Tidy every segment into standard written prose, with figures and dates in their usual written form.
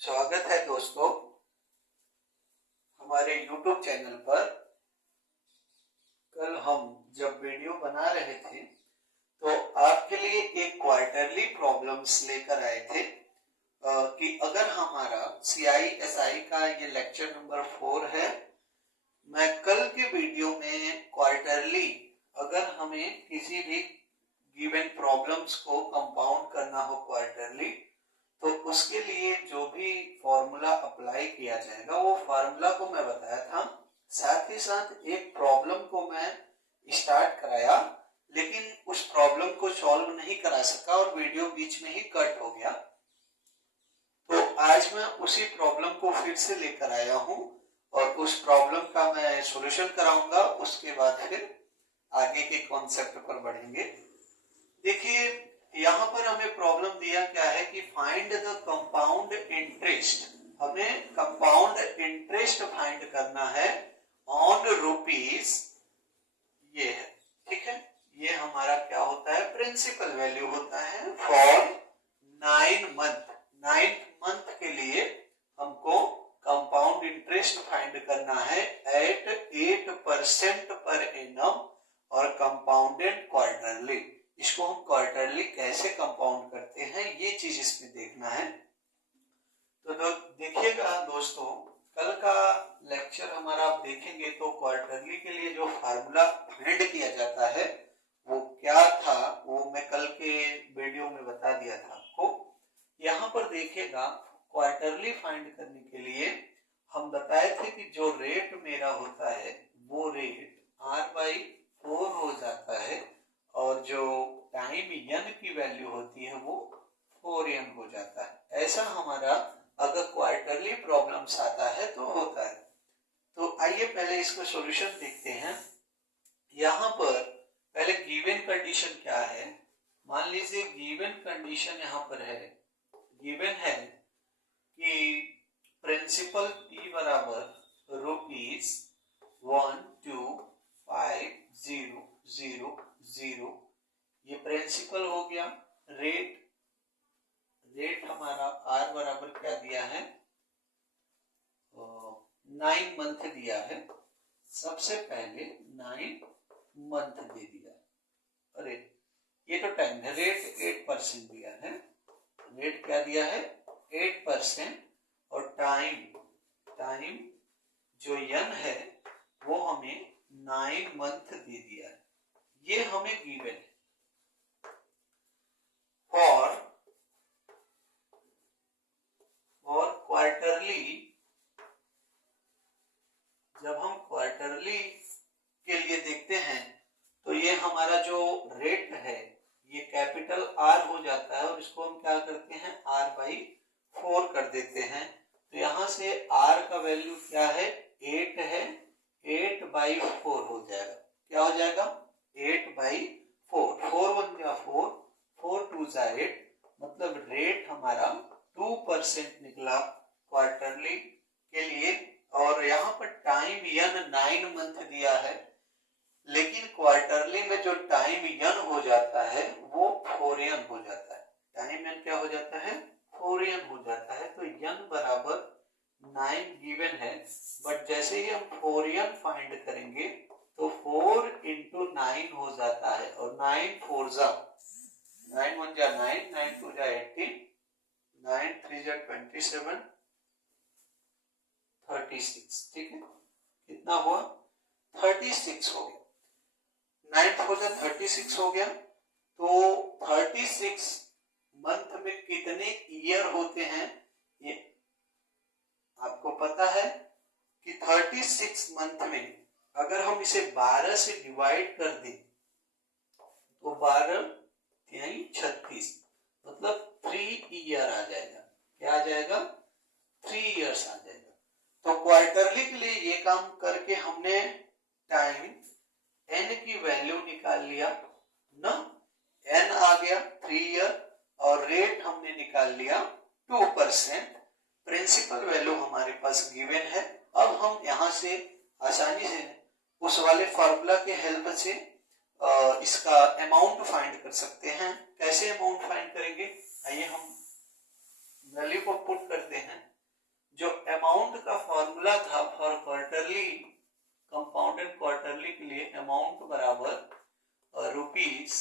स्वागत है दोस्तों हमारे YouTube चैनल पर। कल हम जब वीडियो बना रहे थे तो आपके लिए एक क्वार्टरली प्रॉब्लम्स लेकर आए थे कि अगर हमारा CISI का ये लेक्चर नंबर 4 है। मैं कल के वीडियो में क्वार्टरली अगर हमें किसी भी गिवन प्रॉब्लम्स को कंपाउंड करना हो क्वार्टरली, तो उसके लिए जो भी फॉर्मूला अप्लाई किया जाएगा वो फॉर्मूला को मैं बताया था। साथ ही साथ एक प्रॉब्लम को मैं स्टार्ट कराया, लेकिन उस प्रॉब्लम को सॉल्व नहीं करा सका और वीडियो बीच में ही कट हो गया। तो आज मैं उसी प्रॉब्लम को फिर से लेकर आया हूं और उस प्रॉब्लम का मैं सॉल्यूशन कराऊंगा। उसके बाद फिर आगे के कॉन्सेप्ट पर बढ़ेंगे। देखिए यहाँ पर हमें प्रॉब्लम दिया क्या है कि फाइंड द कंपाउंड इंटरेस्ट। हमें कंपाउंड इंटरेस्ट फाइंड करना है ऑन रुपीज, ये है, ठीक है। ये हमारा क्या होता है, प्रिंसिपल वैल्यू होता है फॉर 9 मंथ। 9th मंथ के लिए हमको कंपाउंड इंटरेस्ट फाइंड करना है एट 8% पर एनम और कंपाउंडेड क्वार्टरली। इसको हम क्वार्टरली कैसे कंपाउंड करते हैं ये चीज इसमें देखना है। तो देखिएगा दोस्तों, कल का लेक्चर हमारा आप देखेंगे तो क्वार्टरली के लिए जो फार्मूला फाइंड किया जाता है वो क्या था, वो मैं कल के वीडियो में बता दिया था आपको। यहाँ पर देखिएगा क्वार्टरली फाइंड करने के लिए हम बताए थे कि जो रेट मेरा होता है वो रेट R/4 हो जाता है और जो टाइम n की वैल्यू होती है वो 4n हो जाता है। ऐसा हमारा अगर क्वार्टरली प्रॉब्लम्स आता है तो होता है। तो आइए पहले इसका सॉल्यूशन देखते हैं। यहाँ पर पहले गिवन कंडीशन क्या है, मान लीजिए गिवन कंडीशन यहाँ पर है, गिवन है कि प्रिंसिपल P बराबर ₹125,000, ये प्रिंसिपल हो गया। रेट हमारा R बराबर क्या दिया है, 9 मंथ दिया है। सबसे पहले 9 मंथ दे दिया। अरे ये तो टाइम है, रेट 8% दिया है। रेट क्या दिया है, 8% और टाइम जो n है वो हमें 9 मंथ दे दिया है। ये हमें गिवन है। और क्वार्टरली, जब हम क्वार्टरली के लिए देखते हैं तो ये हमारा जो रेट है ये कैपिटल R हो जाता है और इसको हम क्या करते हैं R/4 कर देते हैं। तो यहां से R का वैल्यू क्या है, 8 है, 8/4 हो जाएगा। क्या हो जाएगा, 8/4। 4 1 जा 4, 4 2 जा 8, मतलब रेट हमारा 2% निकला क्वार्टरली के लिए। और यहाँ पर टाइम n 9 मंथ दिया है, लेकिन क्वार्टरली में जो टाइम n हो जाता है वो 4n हो जाता है। टाइम n क्या हो जाता है, 4n हो जाता है। तो n बराबर 9 गिवन है, बट जैसे ही हम 4n फाइंड करेंगे तो 4 × 9 हो जाता है और 9 4 जा 9 1 जा 9, 9 2 जा 18, 9 3 जा 27, 36, ठीक है। कितना हुआ, 36 हो गया। 9 4 जा 36 हो गया। तो 36 मंथ में कितने ईयर होते हैं ये आपको पता है कि 36 मंथ में अगर हम इसे 12 से डिवाइड कर दें तो 12 यानी 36, मतलब 3 ईयर आ जाएगा। क्या आ जाएगा, 3 इयर्स आ जाएगा। तो क्वार्टरली के लिए ये काम करके हमने टाइम n की वैल्यू निकाल लिया ना, n आ गया 3 ईयर और रेट हमने निकाल लिया 2%। प्रिंसिपल वैल्यू हमारे पास गिवन है। अब हम यहां से आसानी से उस वाले फॉर्मूला के हेल्प से इसका अमाउंट फाइंड कर सकते हैं। कैसे अमाउंट फाइंड करेंगे, आइए हम वैल्यू को पुट करते हैं। फॉर्मूला था फॉर क्वार्टरली कंपाउंडेड क्वार्टरली के लिए अमाउंट बराबर rupees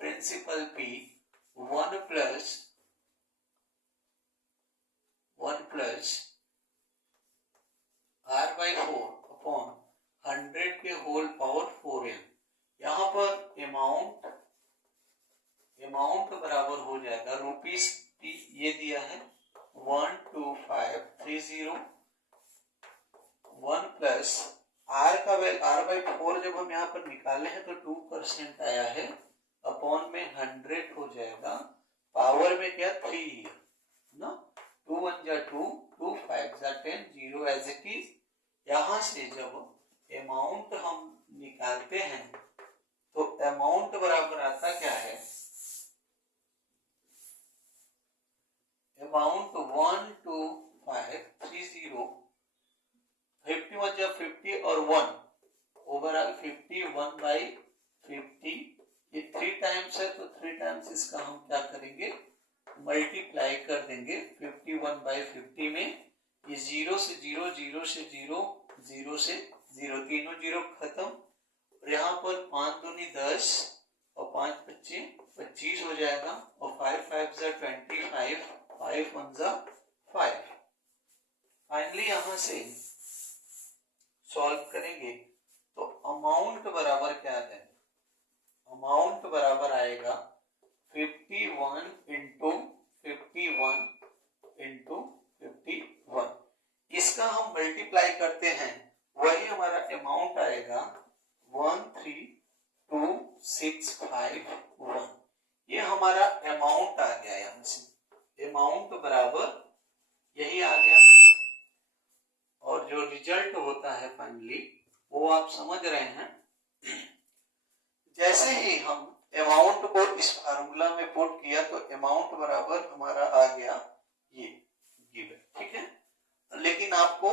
principal P 1 plus R/4 upon 100 के होल पावर 4n। यहाँ पर अमाउंट बराबर हो जाएगा रुपीज P, ये दिया है 12530 1 प्लस R का R/4 जब हम यहाँ पर निकाले हैं तो 2% आया है, अपॉन में 100 हो जाएगा, पावर में क्या 3 ना, 2 1 जा 2, 2 5 जा 10, 0 एज इट इज। यहाँ से जब अमाउंट हम निकालते हैं तो अमाउंट बराबर आता क्या है, अमाउंट 12530, 51 जब 50 और 1 ओवरऑल 51/50, ये 3 टाइम्स है तो 3 टाइम्स इसका हम क्या करेंगे, मल्टीप्लाई कर देंगे 51/50 में। ये 0 से 0, 0 से 0, 0 से 0, तीनों 0 खत्म, और यहाँ पर 5 दूनी 10 और 5 25 25 हो जाएगा, और 5 5 जा 25, 5 1 जा 5। फाइनली यहाँ से सॉल्व करेंगे तो अमाउंट बराबर क्या है, अमाउंट बराबर आएगा 51 इंटू 51 इंटू 51। इसका हम मल्टीप्लाई करते हैं, वही हमारा अमाउंट आएगा 132,651। ये हमारा अमाउंट आ गया, यहाँ से अमाउंट बराबर यही आ गया, और जो रिजल्ट होता है फाइनली वो आप समझ रहे हैं। जैसे ही हम अमाउंट को इस फार्मूला में पुट किया तो अमाउंट बराबर हमारा आ गया ये गिवन, ठीक है। लेकिन आपको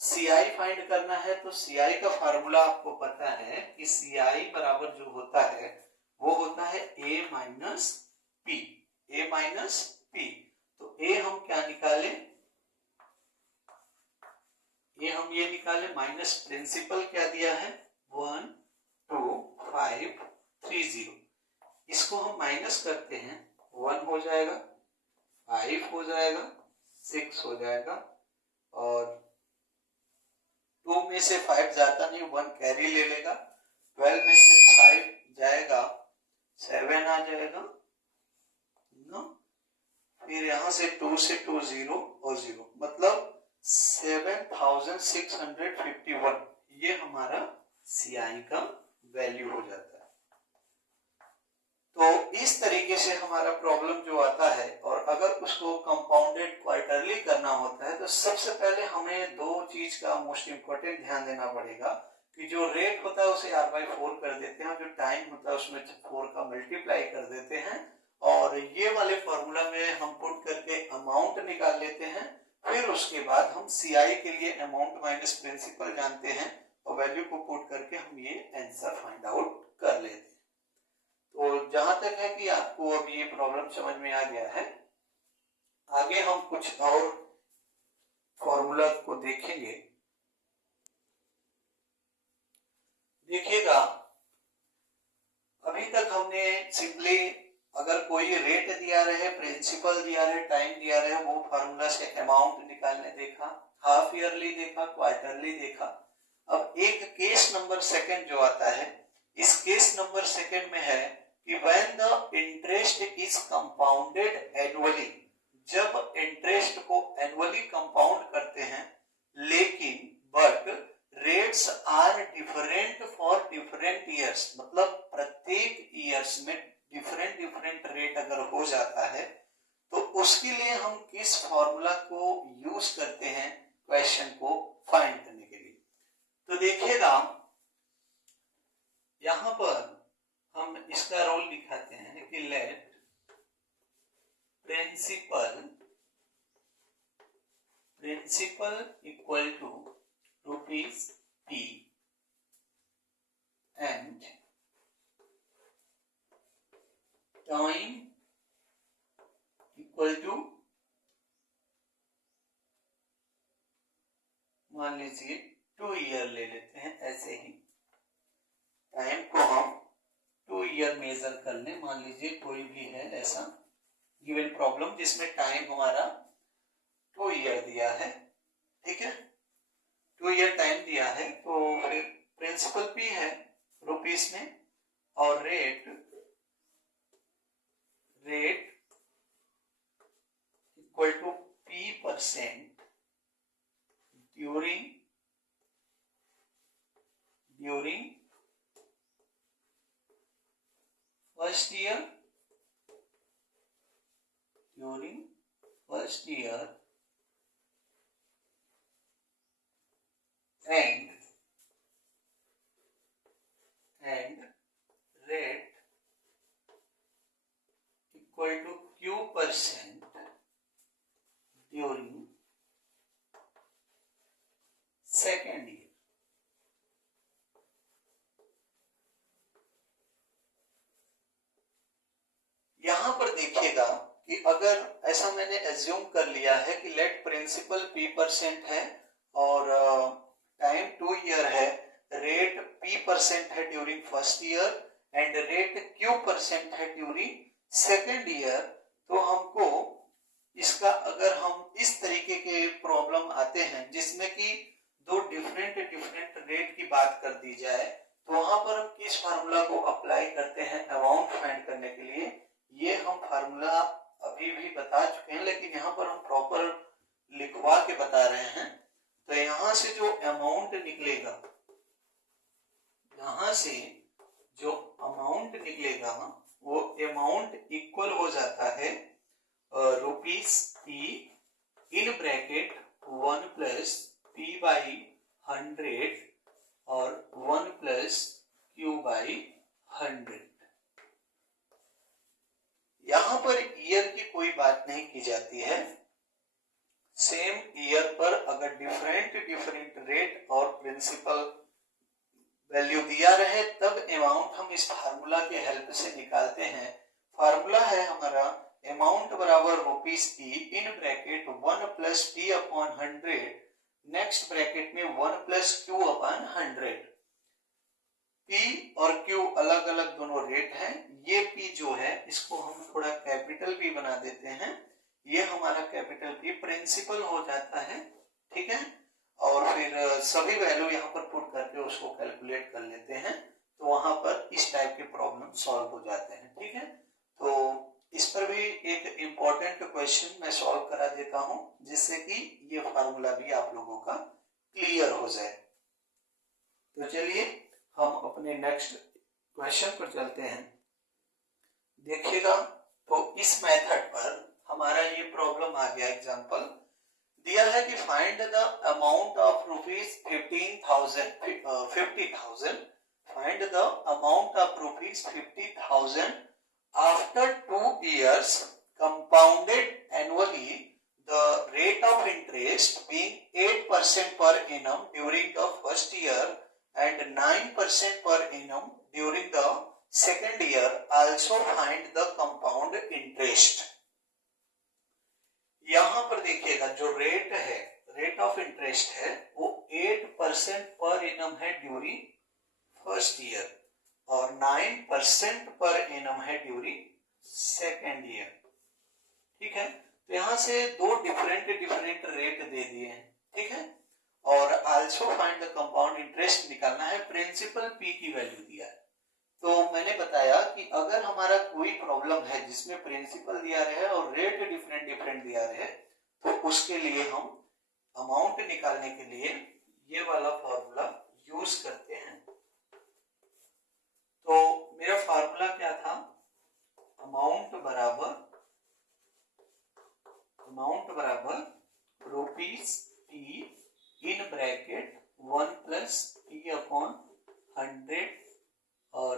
CI फाइंड करना है तो CI का फार्मूला आपको पता है कि CI बराबर जो होता है वो होता है A minus P, A minus P। तो A हम क्या निकाले, ये निकाले माइनस प्रिंसिपल क्या दिया है 12530, इसको हम माइनस करते हैं, 1 हो जाएगा, 5 हो जाएगा, 6 हो जाएगा, और 2 में से 5 जाता नहीं, 1 कैरी ले लेगा, 12 में से 5 जाएगा, 7 आ जाएगा ना, फिर यहां से 2 से 2 0 और 0, मतलब 7651, ये हमारा CI का वैल्यू हो जाता है। तो इस तरीके से हमारा प्रॉब्लम जो आता है, और अगर उसको कंपाउंडेड क्वार्टरली करना होता है तो सबसे पहले हमें 2 चीज का मोस्ट इंपोर्टेंट ध्यान देना पड़ेगा कि जो रेट होता है उसे R/4 कर देते हैं, जो टाइम होता है उसमें 4 का मल्टीप्लाई कर देते हैं, और ये वाले फॉर्मूला में हम पुट करके अमाउंट निकाल लेते हैं। फिर उसके बाद हम CI के लिए अमाउंट माइनस प्रिंसिपल जानते हैं, और वैल्यू को पुट करके हम ये आंसर फाइंड आउट कर लेते हैं। तो जहां तक है कि आपको अब ये प्रॉब्लम समझ में आ गया है, आगे हम कुछ और फॉर्मूला को देखेंगे। देखिएगा, अभी तक हमने सिंपली अगर कोई रेट दिया रहे, प्रिंसिपल दिया रहे, टाइम दिया रहे, वो फार्मूला से अमाउंट निकालने देखा, हाफ ईयरली देखा, क्वार्टरली देखा। अब एक केस नंबर सेकंड जो आता है, इस केस नंबर सेकंड में है कि when the interest is compounded annually, जब इंटरेस्ट को एनुअली कंपाउंड करते हैं, लेकिन but rates are different for different years, मतलब प्रत्येक ईयर्स में डिफरेंट रेट अगर हो जाता है तो उसके लिए हम किस फॉर्मूला को यूज करते हैं क्वेश्चन को फाइंड करने के लिए। तो देखिएगा, यहां पर हम इसका रोल दिखाते हैं कि let principal equal to rupees P and time equal to मान लीजिए 2 ईयर ले लेते हैं, ऐसे ही टाइम को हम 2 ईयर मेजर कर लें। मान लीजिए कोई भी है ऐसा गिवन प्रॉब्लम जिसमें टाइम हमारा 2 ईयर दिया है, ठीक है, 2 ईयर टाइम दिया है। तो फिर प्रिंसिपल पी है रुपीस में और rate equal to P% during first year and rate equal to Q% during second year। यहां पर देखिएगा कि अगर ऐसा मैंने एज्यूम कर लिया है कि लेट प्रिंसिपल P% है और टाइम 2 ईयर है, रेट P% है during first year and rate Q% है ड्यूरिंग सेकेंड ईयर, तो हमको इसका अगर हम इस तरीके के प्रॉब्लम आते हैं जिसमें कि दो डिफरेंट रेट की बात कर दी जाए, तो वहां पर हम किस फार्मूला को अप्लाई करते हैं अमाउंट फाइंड करने के लिए, ये हम फार्मूला अभी भी बता चुके हैं, लेकिन यहाँ पर हम प्रॉपर लिखवा के बता रहे हैं। तो यहाँ से जो अमाउंट निकलेगा, यहाँ से जो अमाउंट निकलेगा वो अमाउंट इक्वल हो जाता है rupees P in bracket 1 plus P by 100 और 1 प्लस Q बाई 100। यहां पर ईयर की कोई बात नहीं की जाती है। सेम ईयर पर अगर डिफरेंट रेट और प्रिंसिपल वैल्यू दिया रहे तब अमाउंट हम इस फार्मूला के हेल्प से निकालते हैं। फार्मूला है हमारा अमाउंट बराबर rupees P in bracket 1 plus P upon 100, next bracket में 1 प्लस Q अपॉन 100। P और Q अलग अलग दोनों रेट हैं। ये P जो है इसको हम थोड़ा कैपिटल P बना देते हैं, ये हमारा कैपिटल P प्रिंसिपल हो जाता है, ठीक है। और फिर सभी वैल्यू यहाँ पर पुट करके उसको कैलकुलेट कर लेते हैं, तो वहां पर इस टाइप के प्रॉब्लम सॉल्व हो जाते हैं, ठीक है। तो इस पर भी एक इम्पोर्टेंट क्वेश्चन मैं सॉल्व करा देता हूं जिससे कि ये फार्मूला भी आप लोगों का क्लियर हो जाए। तो चलिए हम अपने नेक्स्ट क्वेश्चन पर चलते हैं। देखिएगा तो इस मेथड पर हमारा ये प्रॉब्लम आ गया। एग्जांपल दिया है कि find the amount of rupees 50,000 find the amount of rupees 50,000 after 2 years compounded annually, the rate of interest being 8% per annum during the first year and 9% per annum during the second year. Also find the compound interest। यहां पर देखिएगा जो rate है, rate of interest है वो 8% per annum है during first year और 9% per annum है ड्यूरिंग सेकेंड ईयर, ठीक है। तो यहां से दो डिफरेंट रेट दे दिए हैं, ठीक है। और also find the compound interest निकालना है, प्रिंसिपल P की वैल्यू दिया है। तो मैंने बताया कि अगर हमारा कोई प्रॉब्लम है जिसमें प्रिंसिपल दिया रहे और रेट डिफरेंट दिया रहे, तो उसके लिए हम अमाउंट निकालने के लिए ये वाला फॉर्मूला यूज करते हैं। तो मेरा फार्मूला क्या था, अमाउंट बराबर rupees P in bracket 1 plus P upon 100 और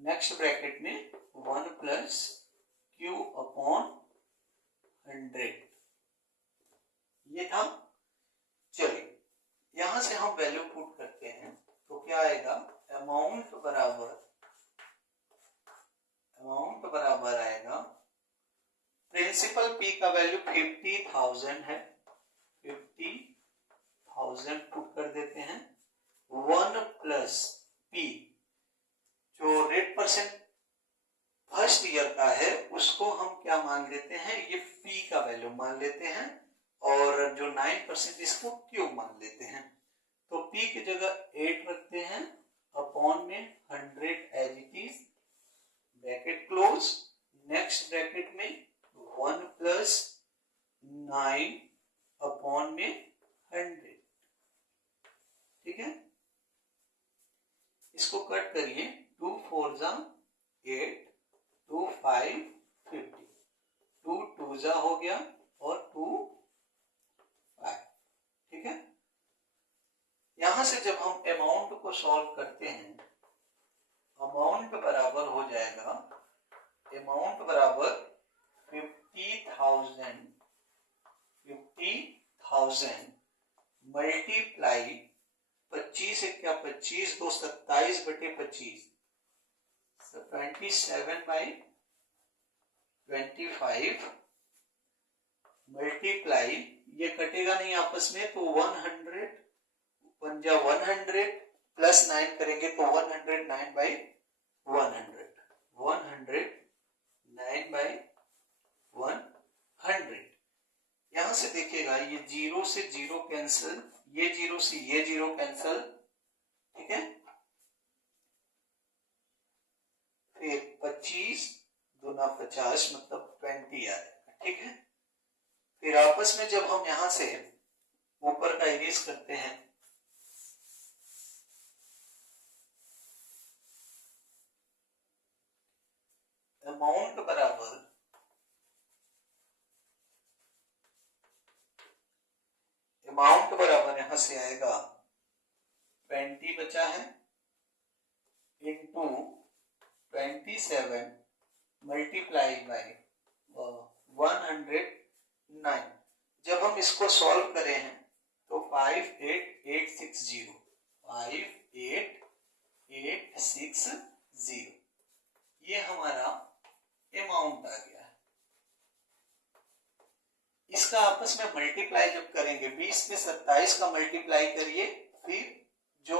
नेक्स्ट ब्रैकेट में 1 प्लस Q अपॉन 100, ये था। चलिए यहां से हम वैल्यू पुट करते हैं तो क्या आएगा, अमाउंट बराबर आएगा प्रिंसिपल P का वैल्यू 50,000 है, 50,000 1000 पुट कर देते हैं। 1 प्लस पी, जो रेट परसेंट फर्स्ट ईयर का है उसको हम क्या मान लेते हैं, ये पी का वैल्यू मान लेते हैं, और जो 9% इसको क्यूब मान लेते हैं। तो पी की जगह 8 रखते हैं, अपॉन में 100 as it is, bracket close, next bracket में 1 प्लस 9 अपॉन में 100। ठीक है, इसको कट करिए, 2 4 जा 8, 2 5 50, 2 2 जा हो गया और 2 5। ठीक है, यहां से जब हम अमाउंट को सॉल्व करते हैं, अमाउंट बराबर हो जाएगा, अमाउंट बराबर 50,000 मल्टीप्लाई 25 एक क्या 25 दो 27 बटे 25, 27/25 मल्टीप्लाई, ये कटेगा नहीं आपस में, तो 100 100 प्लस 9 करेंगे तो 109/100, 109/100। यहां से देखिएगा, ये 0 से 0 कैंसिल, ये 0 से ये 0 कैंसिल। ठीक है, फिर 25 दूना 50 मतलब 20 आएगा। ठीक है, फिर आपस में जब हम यहां से ऊपर का इरेज करते हैं, अमाउंट बराबर यहां से आएगा 20 बचा है इंटू 27 मल्टीप्लाई बाय 109। जब हम इसको सॉल्व करें हैं तो 58860 ये हमारा अमाउंट आ गया है। इसका आपस में मल्टीप्लाई जब करेंगे, 20 में 27 का मल्टीप्लाई करिए, फिर जो